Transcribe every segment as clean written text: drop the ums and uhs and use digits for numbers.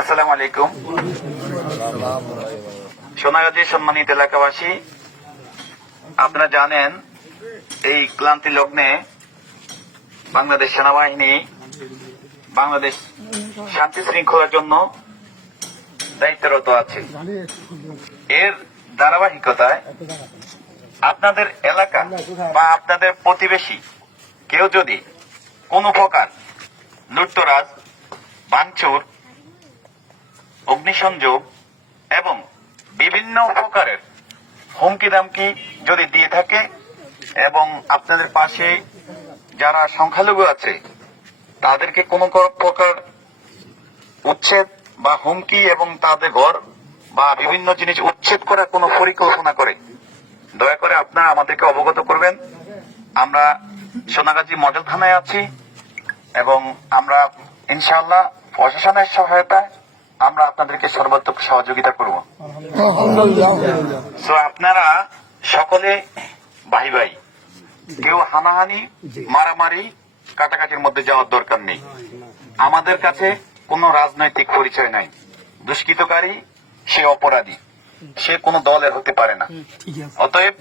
আসসালামু আলাইকুম। সোনাগাজী সম্মানিত এলাকাবাসী, আপনারা জানেন এই ক্লান্তি লগ্নে বাংলাদেশ সেনাবাহিনী বাংলাদেশ শান্তি শৃঙ্খলার জন্য দায়িত্বরত আছে। এর ধারাবাহিকতায় আপনাদের এলাকা বা আপনাদের প্রতিবেশী কেউ যদি কোন প্রকার লুটতরাজ, ভাঙচুর, অগ্নিসংযোগ এবং বিভিন্ন প্রকারের হুমকি দামকি যদি দিয়ে থাকে এবং আপনাদের পাশে যারা সংখ্যালঘু আছে তাদেরকে কোনো প্রকার উচ্ছেদ বা হুমকি এবং তাদের ঘর বা বিভিন্ন জিনিস উচ্ছেদ করার কোনো পরিকল্পনা করে, দয়া করে আপনারা আমাদেরকে অবগত করবেন। আমরা সোনাগাজী মডেল থানায় আছি এবং আমরা ইনশাআল্লাহ প্রশাসনের সহায়তায় আমরা আপনাদেরকে সর্বাত্মক সহযোগিতা করব। তো আপনারা সকলে ভাই ভাই, কেউ হানাহানি, মারামারি, কাটাকাটির মধ্যে যাওয়ার দরকার নেই। আমাদের কাছে কোনো রাজনৈতিক পরিচয় নাই। দুষ্কৃতকারী সে অপরাধী, সে কোনো দলের হতে পারে না। অতএব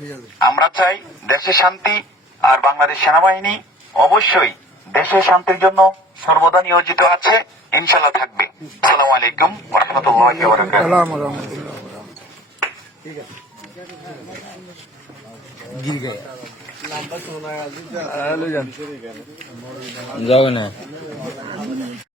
আমরা চাই দেশে শান্তি, আর বাংলাদেশ সেনাবাহিনী অবশ্যই দেশের শান্তির জন্য সর্বদা নিয়োজিত আছে, ইনশাল্লাহ থাকবে। আসসালামু আলাইকুম ওয়া রাহমাতুল্লাহি ওয়া বারাকাতুহু। যাবে না।